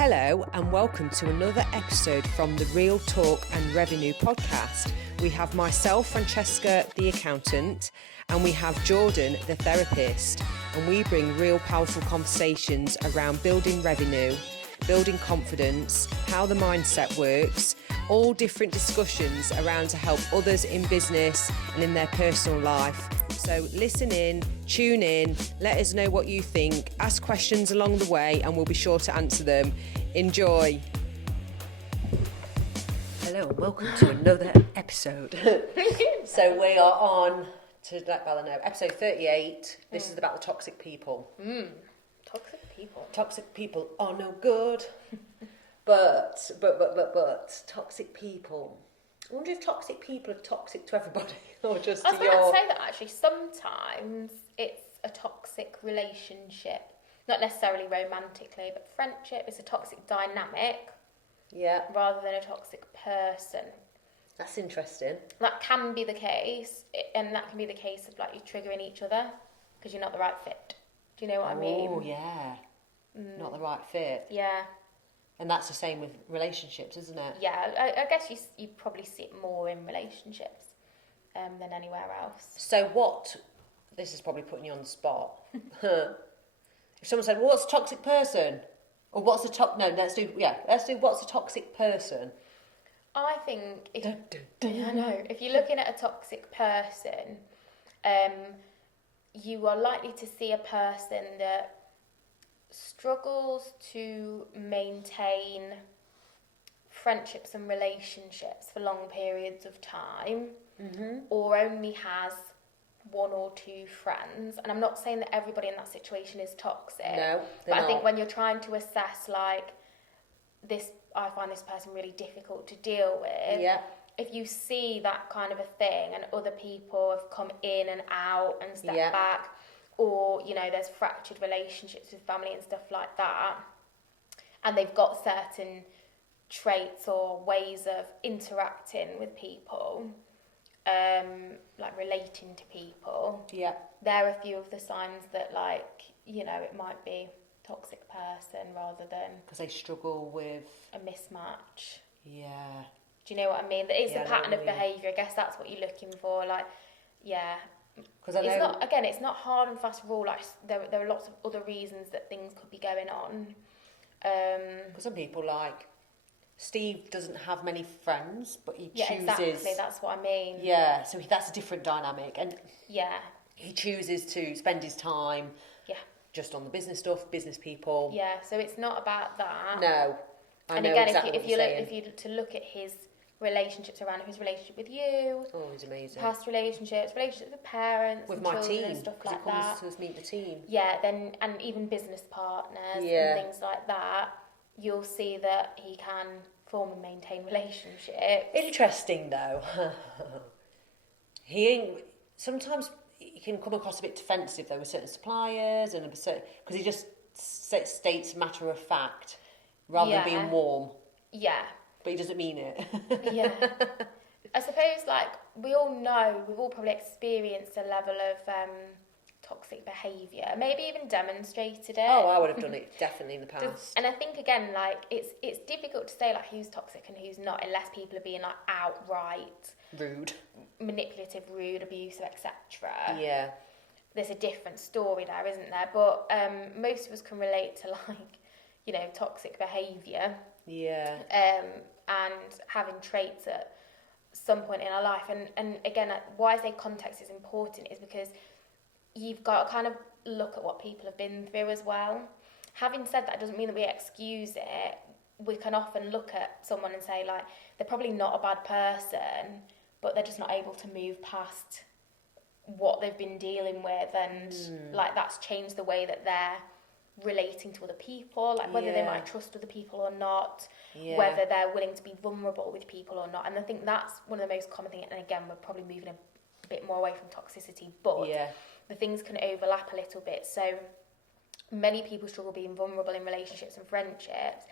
Hello and welcome to another episode from the Real Talk and Revenue podcast. We have myself, Francesca, the accountant, and we have Jordan, the therapist, and we bring real powerful conversations around building revenue, building confidence, how the mindset works, all different discussions around to help others in business and in their personal life. So listen in, tune in, let us know what you think, ask questions along the way and we'll be sure to answer them. Enjoy. Hello and welcome to another episode. So we are on, to let Bella know, episode 38. This is about the toxic people. Toxic people. Toxic people are no good. But, toxic people. I wonder if toxic people are toxic to everybody or just to I was going to say that actually sometimes it's a toxic relationship, not necessarily romantically, but friendship is a toxic dynamic rather than a toxic person. That's interesting. That can be the case, and that can be the case of like you triggering each other because you're not the right fit. Do you know what I mean? Oh, yeah. Not the right fit. Yeah. And that's the same with relationships, isn't it? Yeah, I guess you probably see it more in relationships than anywhere else. So what, this is probably putting you on the spot. If someone said, well, what's a toxic person? Or what's a let's do what's a toxic person? I think, if you're looking at a toxic person, you are likely to see a person that struggles to maintain friendships and relationships for long periods of time, or only has one or two friends. And I'm not saying that everybody in that situation is toxic. No, but I think when you're trying to assess like this, I find this person really difficult to deal with. Yeah. If you see that kind of a thing and other people have come in and out and stepped back, or, you know, there's fractured relationships with family and stuff like that, and they've got certain traits or ways of interacting with people, like relating to people, there are a few of the signs that, like, you know, it might be a toxic person rather than... Because they struggle with... a mismatch. Yeah. Do you know what I mean? That it's a pattern of behaviour. I guess that's what you're looking for, like, Because it's not hard and fast rule. Like there are lots of other reasons that things could be going on. Because some people, like Steve, doesn't have many friends, but he chooses. Exactly. That's what I mean. Yeah, so that's a different dynamic, and he chooses to spend his time. Just on the business stuff, business people. Yeah, so it's not about that. No, I know exactly if you to look at his relationships around his relationship with you. Oh, he's amazing. Past relationships with parents, with and my children team, and stuff like that. To us meet the team. Yeah, then and even business partners and things like that. You'll see that he can form and maintain relationships. Interesting though. Sometimes he can come across a bit defensive though with certain suppliers and because he just states matter of fact rather than being warm. Yeah. But he doesn't mean it. Yeah. I suppose, like, we all know, we've all probably experienced a level of toxic behaviour, maybe even demonstrated it. Oh, I would have done it definitely in the past. And I think, again, like, it's difficult to say, like, who's toxic and who's not, unless people are being, like, outright... rude. Manipulative, rude, abusive, etc. Yeah. There's a different story there, isn't there? But most of us can relate to, like, you know, toxic behaviour. Yeah. And having traits at some point in our life. And again, why I say context is important is because you've got to kind of look at what people have been through as well. Having said that, doesn't mean that we excuse it. We can often look at someone and say, like, they're probably not a bad person, but they're just not able to move past what they've been dealing with. And, like, that's changed the way that they're relating to other people, like whether they might trust other people or not, whether they're willing to be vulnerable with people or not. And I think that's one of the most common things. And again, we're probably moving a bit more away from toxicity, but the things can overlap a little bit. So many people struggle being vulnerable in relationships and friendships.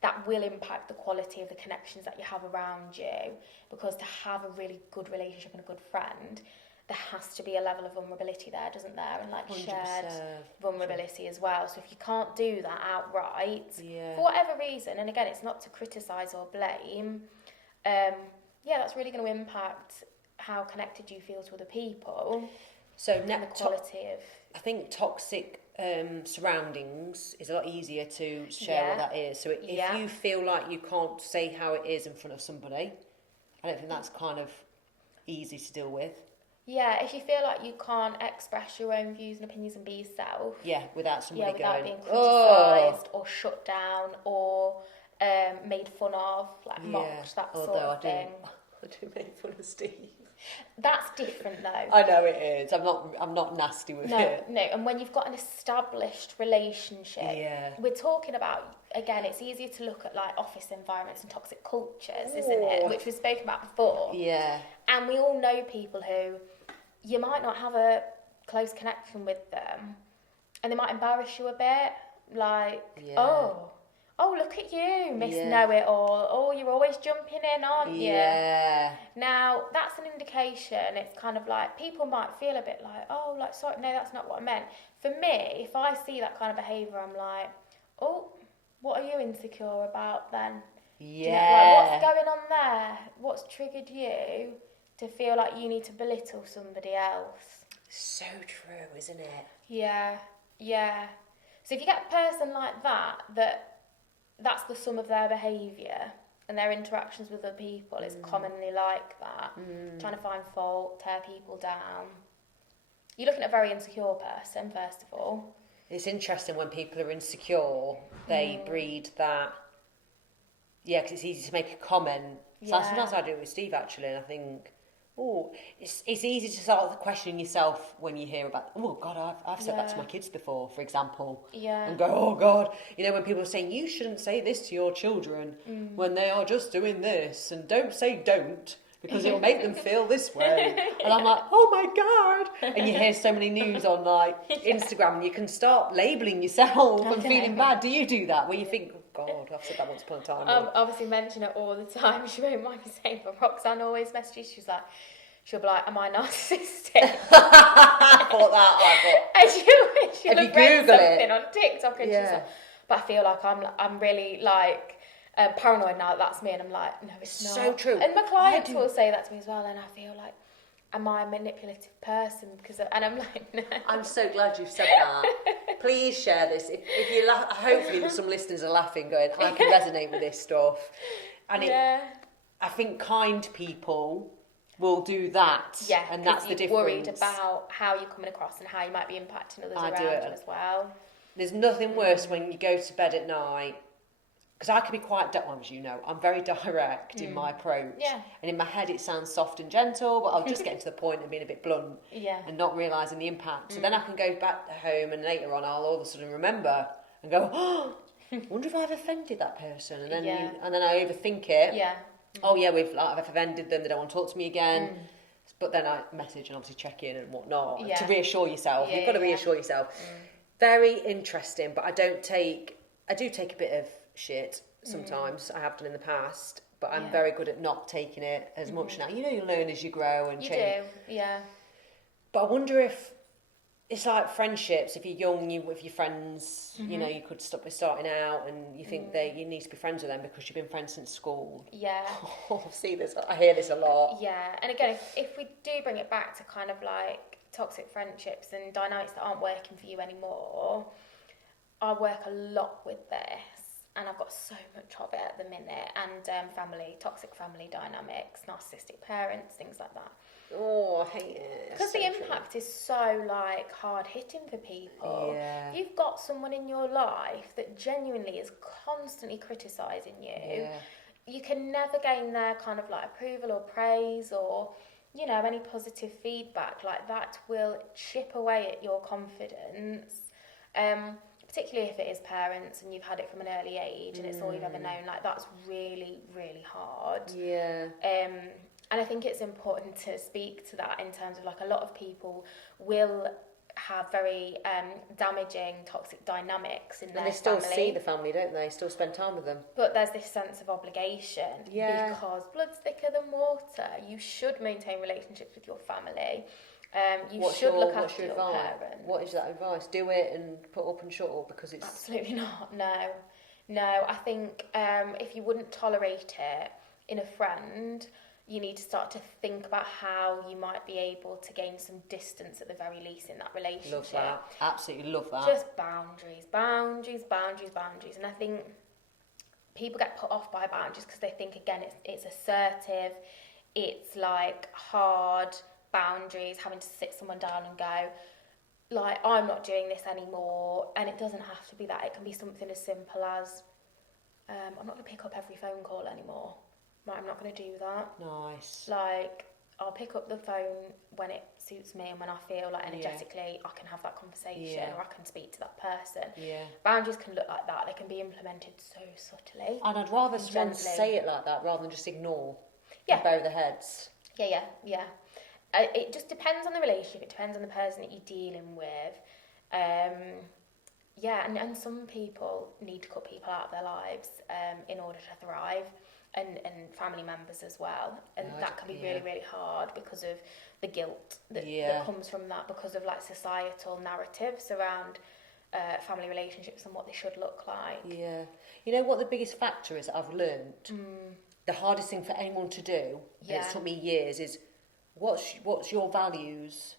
That will impact the quality of the connections that you have around you, because to have a really good relationship and a good friend, there has to be a level of vulnerability there, doesn't there? And like 100%. shared vulnerability as well. So if you can't do that outright, Yeah. for whatever reason, and again, it's not to criticise or blame, that's really going to impact how connected you feel to other people. So and the quality of... I think toxic surroundings is a lot easier to share what that is. So if you feel like you can't say how it is in front of somebody, I don't think that's kind of easy to deal with. Yeah, if you feel like you can't express your own views and opinions and be yourself. Yeah, without somebody without going, being criticised or shut down or made fun of, like mocked, that sort of thing. I do make fun of Steve. That's different though. I know it is. I'm not nasty with it. No, and when you've got an established relationship, we're talking about, again, it's easier to look at like office environments and toxic cultures, isn't it? Which we've spoken about before. Yeah. And we all know people who you might not have a close connection with them and they might embarrass you a bit, like, oh, look at you, Miss Know-It-All. Oh, you're always jumping in, aren't you? Yeah. Now, that's an indication. It's kind of like, people might feel a bit like, oh, like, sorry, no, that's not what I meant. For me, if I see that kind of behaviour, I'm like, oh, what are you insecure about then? Yeah. You know, like, what's going on there? What's triggered you to feel like you need to belittle somebody else? So true, isn't it? Yeah. So if you get a person like that, that's the sum of their behaviour and their interactions with other people is commonly like that, trying to find fault, tear people down. You're looking at a very insecure person, first of all. It's interesting when people are insecure, they breed that, because it's easy to make a comment. So sometimes I do it with Steve, actually, and I think, it's easy to start questioning yourself when you hear about, oh God, I've said that to my kids before, for example, and go, oh God, when people are saying you shouldn't say this to your children when they are just doing this, and don't say don't because it'll make them feel this way, and I'm like, oh my God, and you hear so many news on like Instagram, and you can start labelling yourself and feeling bad. Do you do that where you think, oh God, I've said that once upon a time? Obviously mention it all the time. She won't mind me saying, but Roxanne always messages. She'll be like, am I narcissistic? I thought that. And she'll have read something it on TikTok, and she's like, but I feel like I'm really like paranoid now that's me, and I'm like, no, it's not. So true. And my clients will say that to me as well, and I feel like, am I a manipulative person? And I'm like, no. I'm so glad you've said that. Please share this. If you hopefully some listeners are laughing, going, I can resonate with this stuff. And I think kind people will do that. Yeah, and that's the difference. Worried about how you're coming across and how you might be impacting others around you as well. There's nothing worse when you go to bed at night, because I can be quite, as you know, I'm very direct in my approach. Yeah. And in my head it sounds soft and gentle, but I'll just get to the point and being a bit blunt and not realising the impact. So then I can go back home and later on I'll all of a sudden remember and go, oh, I wonder if I've offended that person. And then and then I overthink it. Yeah. Oh yeah, I've offended them, they don't want to talk to me again. But then I message and obviously check in and whatnot to reassure yourself. You've got to reassure yourself. Very interesting, but I do take a bit of shit sometimes. I have done in the past, but I'm very good at not taking it as much now. You learn as you grow and change. You do, yeah. But I wonder if it's like friendships. If you're young, with your friends, you could be starting out, and you think you need to be friends with them because you've been friends since school. Yeah. I hear this a lot. Yeah, and again, if we do bring it back to kind of like toxic friendships and dynamics that aren't working for you anymore, I work a lot with this, and I've got so much of it at the minute, and toxic family dynamics, narcissistic parents, things like that. Oh, I hate it. Because the impact is so like hard hitting for people. Yeah. You've got someone in your life that genuinely is constantly criticising you. Yeah. You can never gain their kind of like approval or praise or, any positive feedback. Like that will chip away at your confidence. Particularly if it is parents and you've had it from an early age and it's all you've ever known. Like that's really, really hard. Yeah. And I think it's important to speak to that in terms of like a lot of people will have very damaging toxic dynamics in their family. And they still see the family, don't they? Still spend time with them. But there's this sense of obligation because blood's thicker than water. You should maintain relationships with your family. You should look after your advice? parents. What is that advice? Do it and put up and shut up because it's... Absolutely not, no. I think if you wouldn't tolerate it in a friend, you need to start to think about how you might be able to gain some distance at the very least in that relationship. Love that. Absolutely love that. Just boundaries. And I think people get put off by boundaries because they think, again, it's assertive, it's like hard boundaries, having to sit someone down and go, like, I'm not doing this anymore. And it doesn't have to be that. It can be something as simple as, I'm not going to pick up every phone call anymore. Right, I'm not going to do that. Nice. Like, I'll pick up the phone when it suits me and when I feel like energetically I can have that conversation or I can speak to that person. Yeah. Boundaries can look like that. They can be implemented so subtly. And I'd rather someone gently say it like that rather than just ignore Yeah. and bow their heads. Yeah. It just depends on the relationship. It depends on the person that you're dealing with. And some people need to cut people out of their lives in order to thrive. And family members as well, and that can be really, really hard because of the guilt that comes from that, because of like societal narratives around family relationships and what they should look like. Yeah. You know what the biggest factor is that I've learned? The hardest thing for anyone to do, and it's took me years, is what's your values?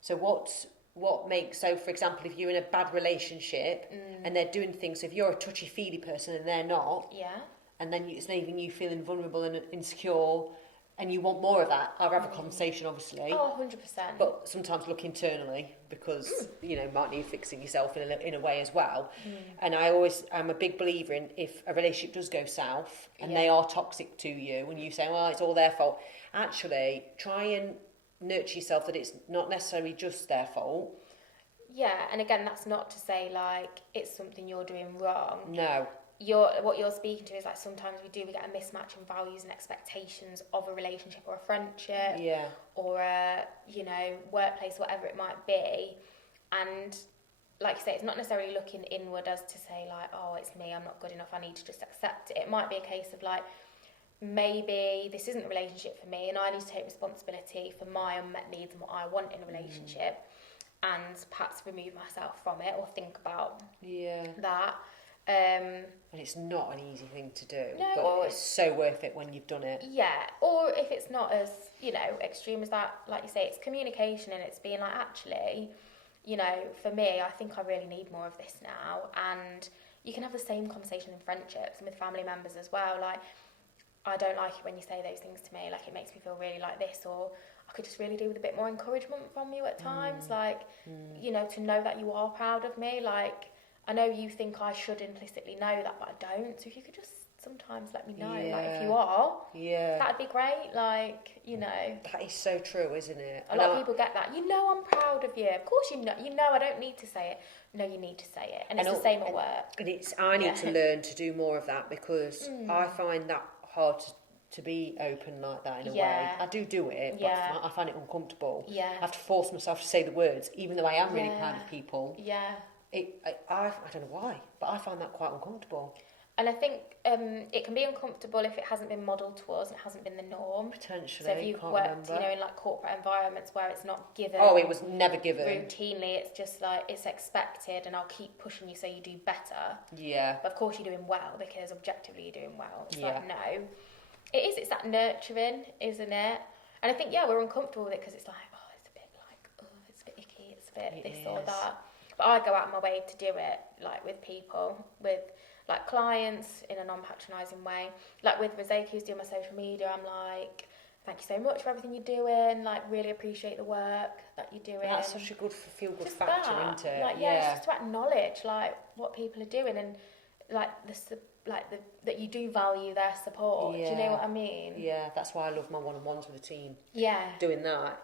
So what makes, so for example, if you're in a bad relationship and they're doing things, so if you're a touchy-feely person and they're not, and then it's leaving you feeling vulnerable and insecure, and you want more of that, I'll have a conversation, obviously. Oh, 100%. But sometimes look internally, because, might need fixing yourself in a way as well. And I'm a big believer in, if a relationship does go south, and they are toxic to you, and you say, well, it's all their fault, actually, try and nurture yourself that it's not necessarily just their fault. Yeah, and again, that's not to say, like, it's something you're doing wrong. No. What you're speaking to is like sometimes we get a mismatch in values and expectations of a relationship or a friendship or a workplace, whatever it might be, and like you say, it's not necessarily looking inward as to say like, oh, it's me, I'm not good enough, I need to just accept it. It might be a case of like, maybe this isn't a relationship for me and I need to take responsibility for my unmet needs and what I want in a relationship, and perhaps remove myself from it or think about that. And it's not an easy thing to do, no, but it's so worth it when you've done it. Yeah, or if it's not as, extreme as that, like you say, it's communication and it's being like, actually, for me, I think I really need more of this now. And you can have the same conversation in friendships and with family members as well. Like, I don't like it when you say those things to me, like it makes me feel really like this, or I could just really do with a bit more encouragement from you at times. Like, to know that you are proud of me, like, I know you think I should implicitly know that, but I don't. So if you could just sometimes let me know, like if you are, that'd be great. Like, That is so true, isn't it? A lot of people get that. I'm proud of you. Of course you know. I don't need to say it. No, you need to say it, and it's the same at work. And I need to learn to do more of that, because I find that hard to be open like that in a way. I do it, but I find it uncomfortable. I have to force myself to say the words, even though I am really proud of people. I don't know why, but I find that quite uncomfortable. And I think it can be uncomfortable if it hasn't been modelled to us and it hasn't been the norm. Potentially, so if you've worked, in like corporate environments where it's not given. Oh, it was never given. Routinely, it's just like it's expected, and I'll keep pushing you so you do better. Yeah. But of course, you're doing well because objectively you're doing well. It's like, no, it is. It's that nurturing, isn't it? And I think we're uncomfortable with it because it's like, oh, it's a bit like, oh, it's a bit icky, it's a bit this or that. But I go out of my way to do it, like with people, with like clients, in a non-patronising way. Like with Rizeki, who's doing my social media, I'm like, thank you so much for everything you're doing. Like, really appreciate the work that you're doing. That's such a good feel-good factor, isn't it? Like, it's just about knowledge, like what people are doing, and like that you do value their support. Do you know what I mean? Yeah, that's why I love my one-on-ones with the team. Yeah. Doing that.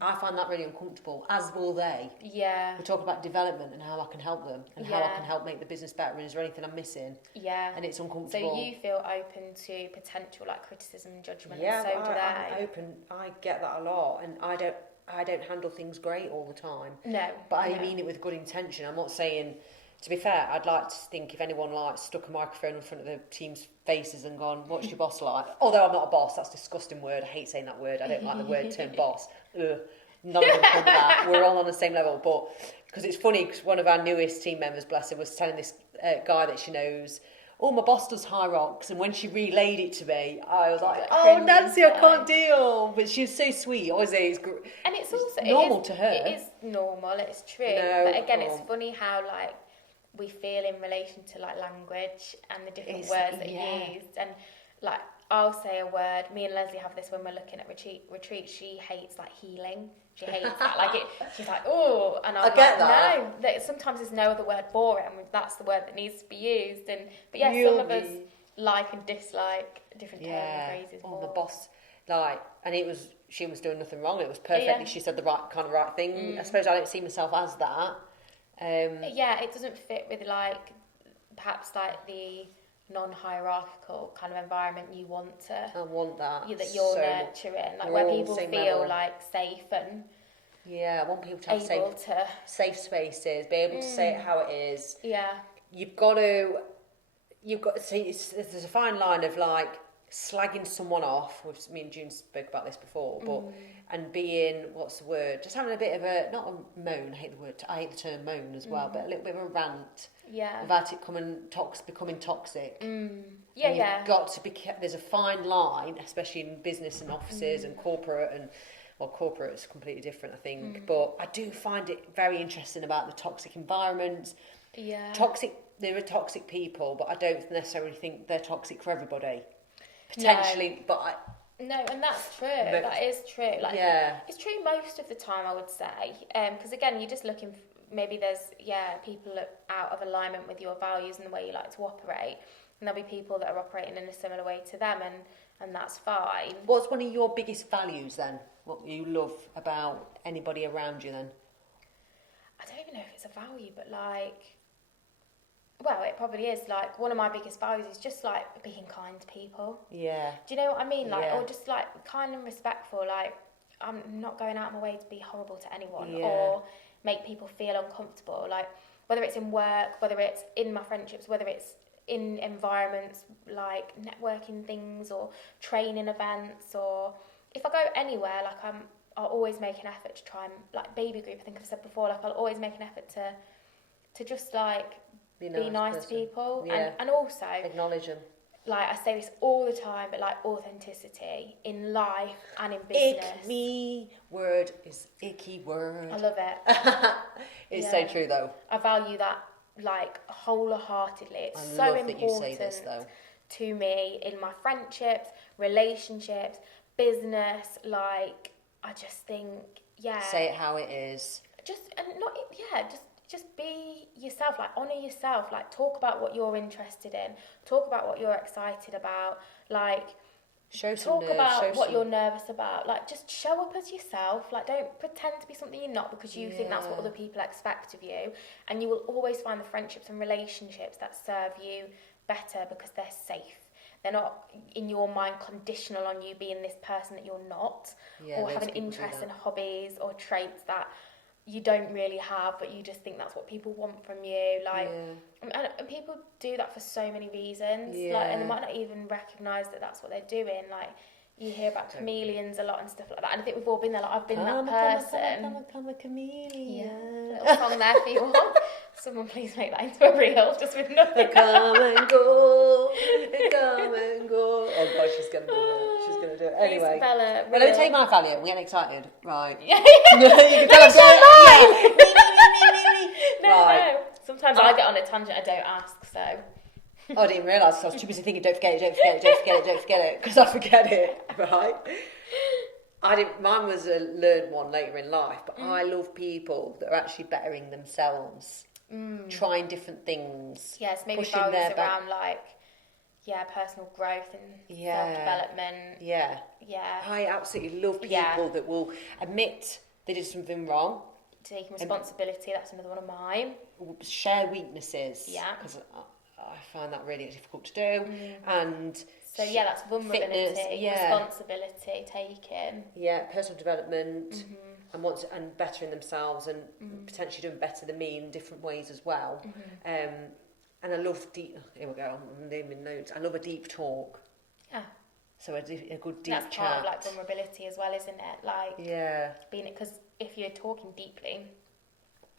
I find that really uncomfortable, as will they. Yeah. We talk about development and how I can help them and how I can help make the business better, and is there anything I'm missing? Yeah. And it's uncomfortable. So you feel open to potential like criticism and judgment, and so do they. I'm open. I get that a lot, and I don't handle things great all the time. No. But I mean it with good intention. I'm not saying... To be fair, I'd like to think if anyone stuck a microphone in front of the team's faces and gone, what's your boss like? Although I'm not a boss, that's a disgusting word. I hate saying that word. I don't like the word term boss. none of them come with that. We're all on the same level. But because it's funny, because one of our newest team members, bless her, was telling this guy that she knows, oh, my boss does high rocks. And when she relayed it to me, I was like, oh, Nancy, I can't deal. But she was so sweet. Honestly, it's and it's also normal to her. It is normal. It's true. No, but again, it's funny how like we feel in relation to like language and the different words that are used. And like I'll say a word. Me and Leslie have this when we're looking at retreat. She hates like healing. She hates that. Like she's like, oh, and I'm like, no. Sometimes there's no other word for it, and that's the word that needs to be used. But yeah, some of us like and dislike different terms and phrases. Oh, the boss, like, and she was doing nothing wrong. It was perfectly. She said the right thing. I suppose I don't see myself as that. It doesn't fit with like perhaps like the non-hierarchical kind of environment you want to. I want that. That you're so nurturing, like where people feel like safe and. Yeah, I want people to have safe spaces, be able to say it how it is. Yeah. You've got to see. There's a fine line of like slagging someone off. Me and June spoke about this before, but and being what's the word? Just having a bit of a not a moan. I hate the term moan as well, but a little bit of a rant. Yeah. About it becoming toxic. Yeah, You've got to be. There's a fine line, especially in business and offices and corporate and. Well, corporate is completely different, I think. But I do find it very interesting about the toxic environments. Yeah. There are toxic people, but I don't necessarily think they're toxic for everybody. Potentially, No, and that's true. That is true. Like, it's true most of the time, I would say. Because again, you're just looking. Maybe there's people out of alignment with your values and the way you like to operate, and there'll be people that are operating in a similar way to them, and that's fine. What's one of your biggest values then? What you love about anybody around you then? I don't even know if it's a value, but like, well, it probably is. Like, one of my biggest values is just like being kind to people. Yeah. Do you know what I mean? Like, or just like kind and respectful. Like, I'm not going out of my way to be horrible to anyone or make people feel uncomfortable. Like, whether it's in work, whether it's in my friendships, whether it's in environments like networking things or training events, or if I go anywhere, like I'll always make an effort to try and, like baby group, I think I've said before, like I'll always make an effort to just like be nice to people and also acknowledge them. Like I say this all the time, but like authenticity in life and in business. Icky word is icky word. I love it. It's so true though. I value that like wholeheartedly. It's so important that you say this, though. To me in my friendships, relationships, business. Like I just think, say it how it is. Just be yourself. Like honour yourself. Like talk about what you're interested in. Talk about what you're excited about. Like talk about what you're nervous about. Like just show up as yourself. Like don't pretend to be something you're not because you think that's what other people expect of you. And you will always find the friendships and relationships that serve you better because they're safe. They're not in your mind conditional on you being this person that you're not, or having interests and hobbies or traits that you don't really have, but you just think that's what people want from you. Like, and people do that for so many reasons. Like, and they might not even recognise that that's what they're doing. Like, you hear about chameleons a lot and stuff like that. And I think we've all been there. Like, I've been that person. Come a chameleon. Yeah, little song there for you all. Someone please make that into a reel, just with nothing. Come and go, come and go. Oh God, she's gonna do it. She's gonna do it. Anyway, Bella, well, let me take my value. I'm getting excited. Right. Yeah. You can tell No. Sometimes I get on a tangent I don't ask, so. I didn't realise, so I was too busy thinking, don't forget it, because I forget it, right? Mine was a learned one later in life, but I love people that are actually bettering themselves, trying different things. Yes, maybe values around personal growth and self-development. Yeah. I absolutely love people that will admit they did something wrong. Taking responsibility, that's another one of mine. Share weaknesses. Yeah. Because I find that really difficult to do. And so that's vulnerability, responsibility taken. Yeah, personal development and bettering themselves and potentially doing better than me in different ways as well. And I love here we go, I'm naming notes. I love a deep talk. Yeah. So a good deep chat. That's part of like vulnerability as well, isn't it? Like being it, because if you're talking deeply,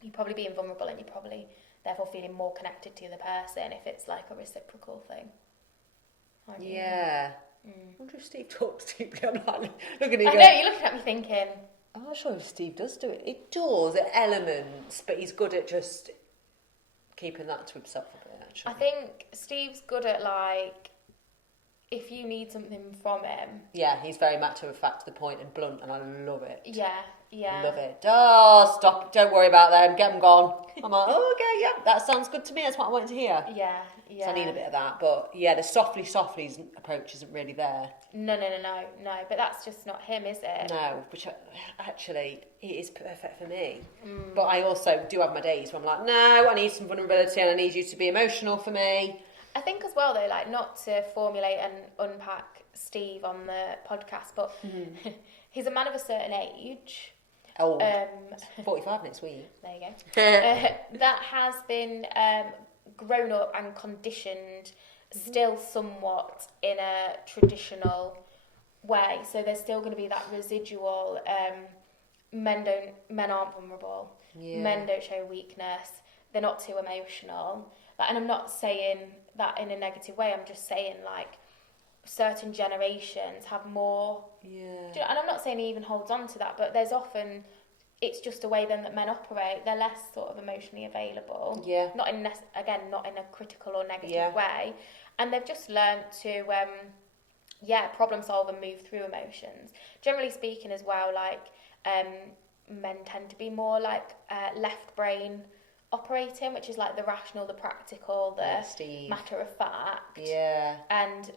you're probably being vulnerable and you're probably therefore feeling more connected to the other person if it's like a reciprocal thing. Yeah. I wonder if Steve talks deeply or not. Look at I know, you're looking at me thinking... I'm not sure if Steve does do it. It does, at elements, but he's good at just keeping that to himself a bit, actually. I think Steve's good at, like, if you need something from him... Yeah, he's very matter of fact, to the point and blunt, and I love it. Yeah. Love it. Oh, stop, don't worry about them, get them gone. I'm like, oh, okay, yeah, that sounds good to me, that's what I wanted to hear. Yeah. So I need a bit of that, but yeah, the softly approach isn't really there. No, but that's just not him, is it? No, which actually, it is perfect for me. But I also do have my days where I'm like, no, I need some vulnerability and I need you to be emotional for me. I think as well, though, like, not to formulate and unpack Steve on the podcast, but he's a man of a certain age. Old. 45 next week. There you go. That has been grown up and conditioned still somewhat in a traditional way. So there's still going to be that residual men aren't vulnerable. Yeah. Men don't show weakness. They're not too emotional. Like, and I'm not saying that in a negative way. I'm just saying, like, certain generations have more... Yeah. And I'm not saying he even holds on to that, but there's often... It's just a way then that men operate. They're less sort of emotionally available. Yeah. Not in a critical or negative way. And they've just learned to, problem solve and move through emotions. Generally speaking as well, like, men tend to be more like left brain operating, which is like the rational, the practical, the matter of fact. Yeah. And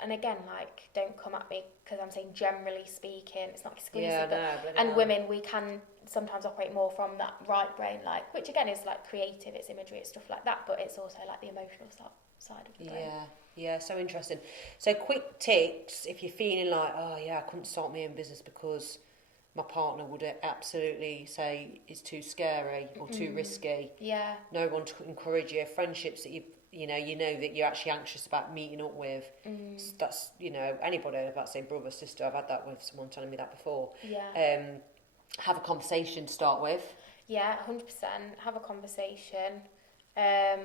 again, like, don't come at me because I'm saying generally speaking, it's not exclusive. Yeah, and women, we can sometimes operate more from that right brain, like, which again is like creative, it's imagery, it's stuff like that, but it's also like the emotional side of the brain. Yeah, so interesting. So quick tips if you're feeling like, oh yeah, I couldn't start my own business because my partner would absolutely say it's too scary or too risky. Yeah. No one to encourage you. Friendships that you know that you're actually anxious about meeting up with. That's, anybody, about say brother, sister, I've had that with someone telling me that before. Yeah. Have a conversation to start with. Yeah, 100%. Have a conversation. What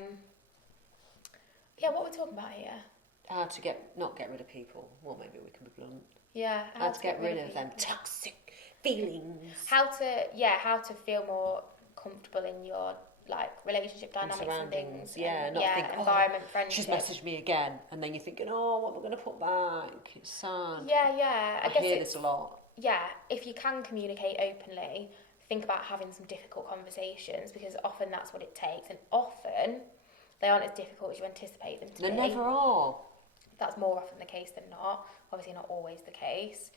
are we talking about here? How to not get rid of people. Well, maybe we can be blunt. Yeah. How to get rid of them toxic feelings. How to feel more comfortable in your, like, relationship dynamics and things. Yeah, not think, environment, friendship. She's messaged me again, and then you're thinking, oh, what am I going to put back? It's sad. Yeah. I guess hear this a lot. Yeah, if you can communicate openly, think about having some difficult conversations, because often that's what it takes, and often they aren't as difficult as you anticipate them to be. They never are. That's more often the case than not. Obviously not always the case.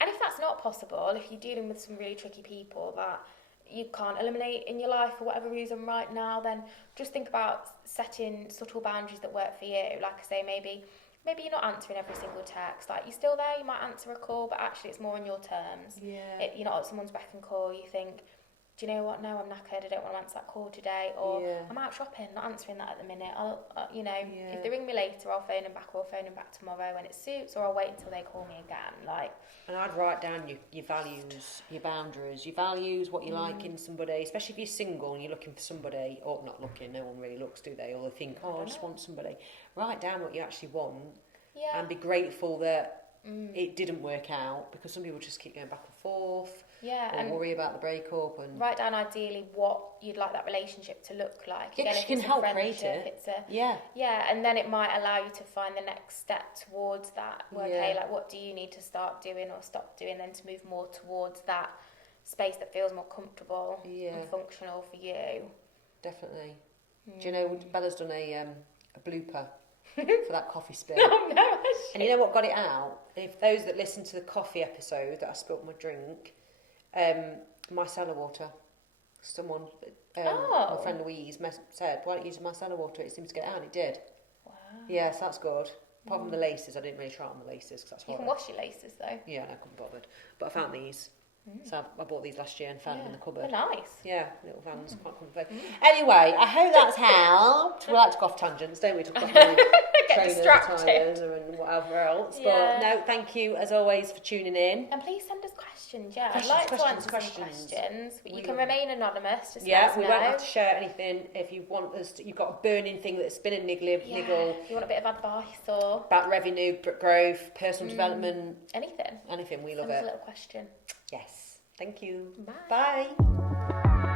And if that's not possible, if you're dealing with some really tricky people that you can't eliminate in your life for whatever reason right now, then just think about setting subtle boundaries that work for you. Like I say, maybe you're not answering every single text. Like, you're still there, you might answer a call, but actually it's more on your terms. Yeah. You're not at someone's beck and call. You think, do you know what? No, I'm knackered. I don't want to answer that call today. Or I'm out shopping, not answering that at the minute. I'll, if they ring me later, I'll phone them back, or I'll phone them back tomorrow when it suits, or I'll wait until they call me again. Like, and I'd write down your values, your boundaries, your values, what you like in somebody, especially if you're single and you're looking for somebody, or not looking, no one really looks, do they? Or they think, I just want somebody. Write down what you actually want, and be grateful that it didn't work out, because some people just keep going back and forth. Yeah, and worry about the breakup, and write down ideally what you'd like that relationship to look like. Yeah, again, if you can help create it. And then it might allow you to find the next step towards that. Okay, like, what do you need to start doing or stop doing, then to move more towards that space that feels more comfortable and functional for you. Definitely. Do you know Bella's done a blooper for that coffee spill? Oh no! And you know what got it out? If those that listen to the coffee episode that I spilt my drink. Micellar water. Someone, my friend Louise said, why don't you use micellar water? It seems to get out, and it did. Wow. Yes, that's good. Apart from the laces, I didn't really try on the laces, because that's horrible. You can wash your laces, though. Yeah, I couldn't be bothered. But I found these. So I bought these last year and found them in the cupboard. They're nice. Yeah, little vans, quite comfy. Anyway, I hope that's helped. We like to go off tangents, don't we? Talk about trainers, tires, and whatever else. But no, thank you as always for tuning in. And please send us questions. Yeah, I'd like to answer some questions. You can remain anonymous. Just yeah, we won't have to share anything. If you want us, you've got a burning thing that's been a niggle. If you want a bit of advice or about revenue, growth, personal development, anything, we love send it. us a little question. Yes. Thank you. Bye. Bye.